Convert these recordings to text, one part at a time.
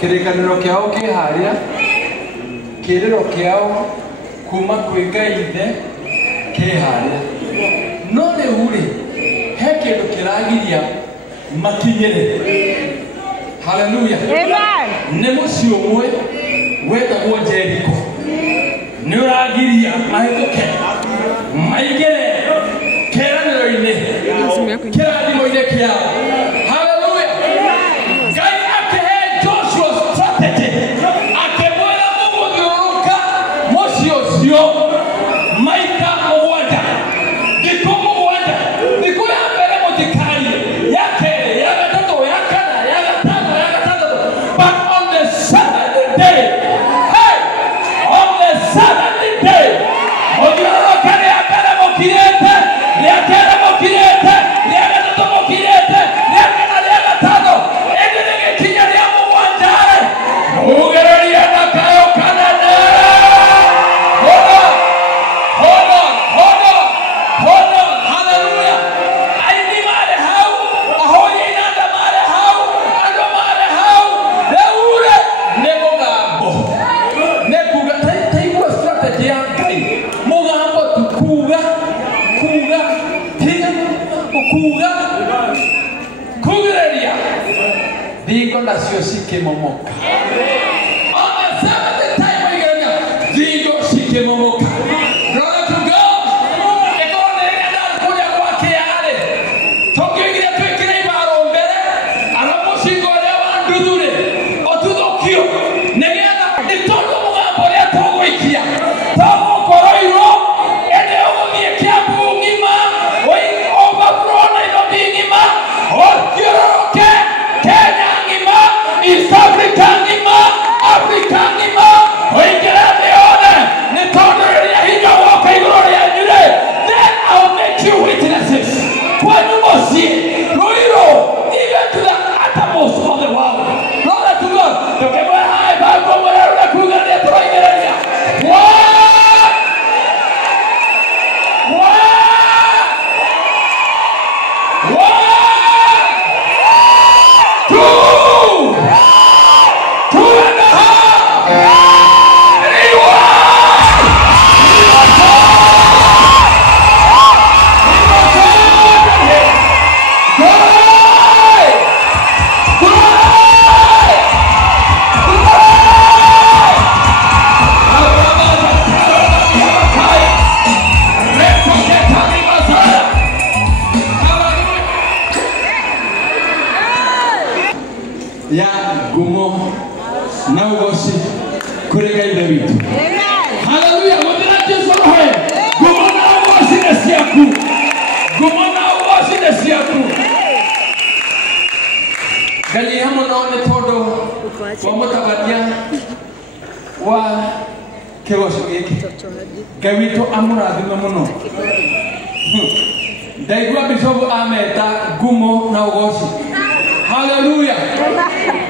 Kirikaniro kiao kiharia kiriro kiao kuma kwi Ngai ithe kiharia no ni uri he kindu kiragiria makinyire. Hallelujah, amen. Ni mucio mwe wetagwo Jeriko ni uragiria mahituke maigire kiraniro-ini kirathimo-ini kiao. Hallelujah. Ngai akehe Joshua strategy, momoka. On the seventh time again, Vigo shike momoka. Glory to God. Ekone enda kuja kwake yale. Tokyo ingine twekire ibaro mbele. Alamu shingo leo andudure. Otudokio. Negena itondo mugambo ya togo ikia. Togo koroiro. Ede ogo niekia buungima. Oi overthrown ino bingima. Okioroke. Kenya ngima. East Africa ngima. Africa ngima. Oingera deone. Nitondo ya higa waka igorori ya nyure. Then I'll make you witnesses. Kwa nyumosi. Roiro. Even to the uttermost of the world. Glory to God. Tokemwe hai. Bako mwere na kugania toro ingereria. What? What? Two and a half. Ya gumo na ugosi kurega ida vitu. Haleluya, modena Yesu roho. Gumo na ugosi nesiaku. Gumo na ugosi nesiaku. Gali hamo naone todo wa mutabadia wa kegoso giki. Gawito amurathime muno. Daigwa bisobu ameta gumo na ugosi. Hallelujah.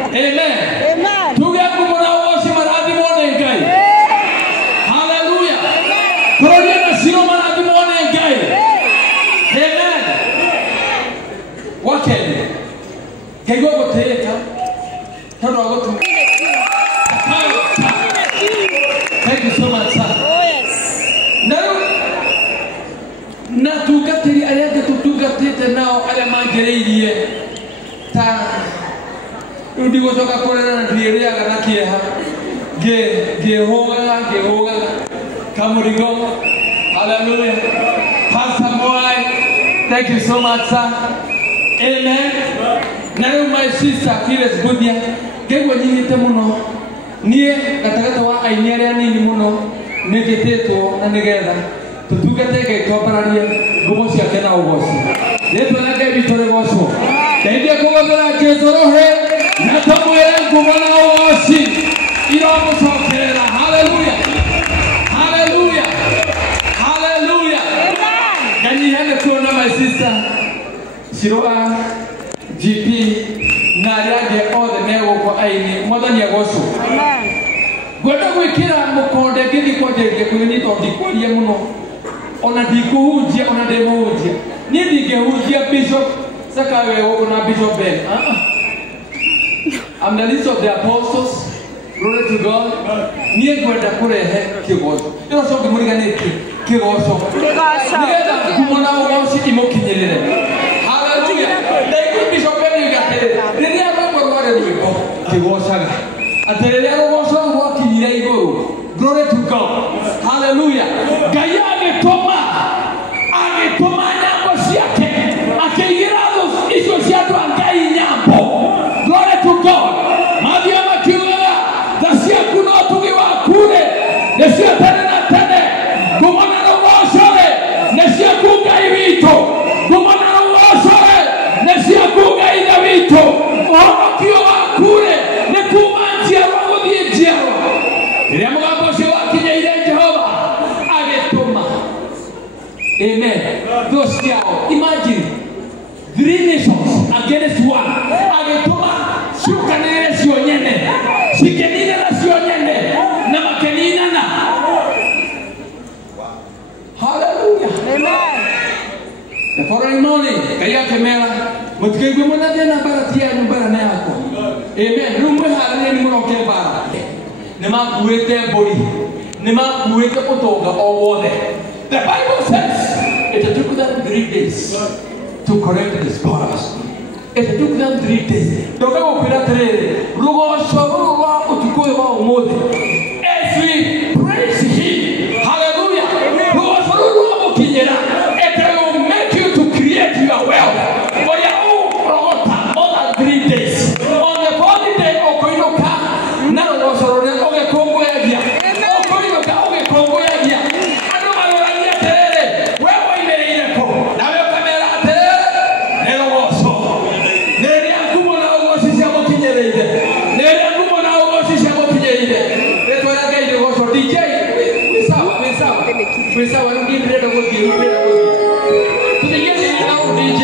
Amen. Amen. Tuga kumona wosi maradi mone ngai. Hallelujah. Gloria na siro maradi mone ngai. Amen. Wakende. Kego goteka. Tano gotu. Thank you so much, sir. Oh yes. Now, na tugatiri ayake tugatete nao ale mangereirie. Ta udigo toka korera na ndiere agana kieha ge hoga kamurigo. Hallelujah. Pastor Moai, thank you so much, sir. Amen. Now my sister Kiles Budia gego nyite muno nie gatagata wa ainyere anini muno negeteto na nigetha tutugatege twapararie ngumo cia kena ugoci yetu na ngai bitore goco ndeithia kũgũthĩra Jesũ rohe na tũmwĩre ngumo na ũgoci iromũcokerera. Haleluya, haleluya, haleluya. Nganyihane kuona my sister Shiroa GP na arĩa angĩ othe megũkũ aini mwathani agocwo. Ngwenda gwĩkĩra mũkonde ngĩthiĩ kwanjĩrĩria kwĩni tondũ ndikwaria mũno ona ndikũhunjia ona ndĩmũhunjia niĩ ndingĩhunjia Bishop Sakawe na Bishop Ben. I'm the least of the apostles. Glory to God. Niĩ ngwenda kũrehe kĩgoco. Ĩno coke mũriganĩtie kĩgoco. Nĩgetha ngumo na ũgoci imũkinyĩrĩre. Hallelujah. Ndaigua Bishop Ben yugatĩrĩ rĩrĩa rwĩmbo rwarĩ rwĩmbo kĩgocaga atĩ rĩrĩa rũgoco rwakinyire igũrũ. Glory to God. Hallelujah. Ngai agĩtũma nyambo ciake akĩigĩra icio cia andũ a Ngai nyambo. Glory to God. Mathia makiugaga tha ciaku no tugi wakure nĩcio tene na tene. Ngumo na rũgoco-rĩ nĩ ciaku Ngai witũ. Ngumo na rũgoco-rĩ nĩ ciaku Ngai na witũ. Ũhonokio waku-rĩ nĩ kuma njiarwa gũthiĩ njiarwa. Rĩrĩa mũgambo ũcio wakinyĩire Jehova agĩtũma. Amen. Those ciao. Imagine 3 nations against one. Agĩtũma ciũkanĩrĩre cio nyene cikenina cio nyene na makeninana. Hallelujah. Amen. The following morning Ngai akĩmera mũtikaigue mũnathie na mbara ti yanyu mbara nĩ yakwa. Amen. Rĩu mwĩharĩrie nĩ mũroke mbara. Nĩ makuĩte mbũri, nĩ makuĩte ũtonga o wothe. The Bible says it took them 3 days to correct the scholars. It took them 3 days. The Bible created as we praise Him, hallelujah, it will make you to create your wealth for your own more than 3 days. On the 4th day, Okoinoka, now was already over Congo area. Okoinoka, over Congo area. I don't know where we made it. Now you come out there, and also. Pensa, eu não queria ver o que eu queria. Tu tem que ir ao DJ.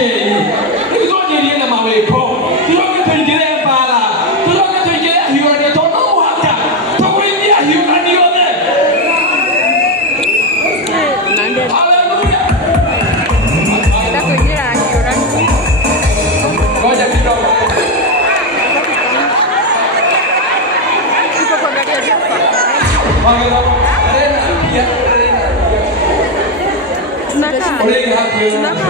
Tu não queria na mão e pô. Tu não queria para. Tu não queria rio de todo o ata. Tu queria rio de onde? Aleluia. Está com ira rio. Olha aqui não. Tipo quando ele já fala. Olha, Kenapa?